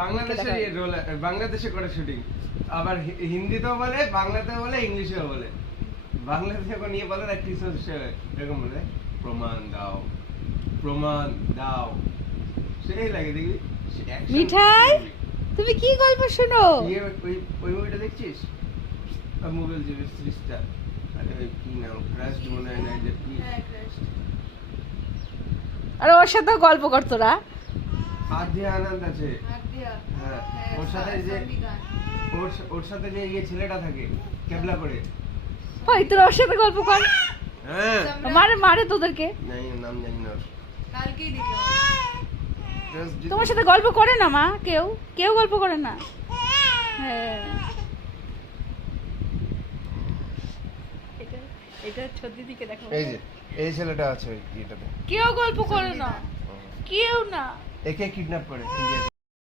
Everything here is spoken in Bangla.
বাংলাদেশের রোল, বাংলাদেশে করে শুটিং, আবার হিন্দিতেও বলে, বাংলাতেও বলে, ইংলিশেও বলে। বাংলাদেশে কোন নিয়ে বলে না কিছু এরকম বলে, প্রমাণ দাও, প্রমাণ দাও, সেই লাগে দেখবি। মিঠাই, তুমি কি গল্প শোনো? ওই মুভিটা দেখছিস? মুভি সিরিজটা, আরে ওই কি নাম, ক্রাশড মনে হয় না, যে কি, আর ওর সাথে গল্প করতো না? আদ্যা আনন্দ আছে, হ্যাঁ, ওর সাথে যে ওর সাথে যে ইয়ে ছেলেটা থাকে কেবলা করে, ভাই তোর ওর সাথে গল্প কর। হ্যাঁ, মারে মারে তোদেরকে। নাই নাম জানি না। কালকেই দেখলাম। তোমার সাথে গল্প করে না মা? কেউ কেউ গল্প করে না। হ্যাঁ, এটা ছবি দিকে দেখো। এই যে এই ছেলেটা আছে ওই এটাতে, কেউ গল্প করে না, কেউ না। একে কিডন্যাপ করে ইন্ডিয়া।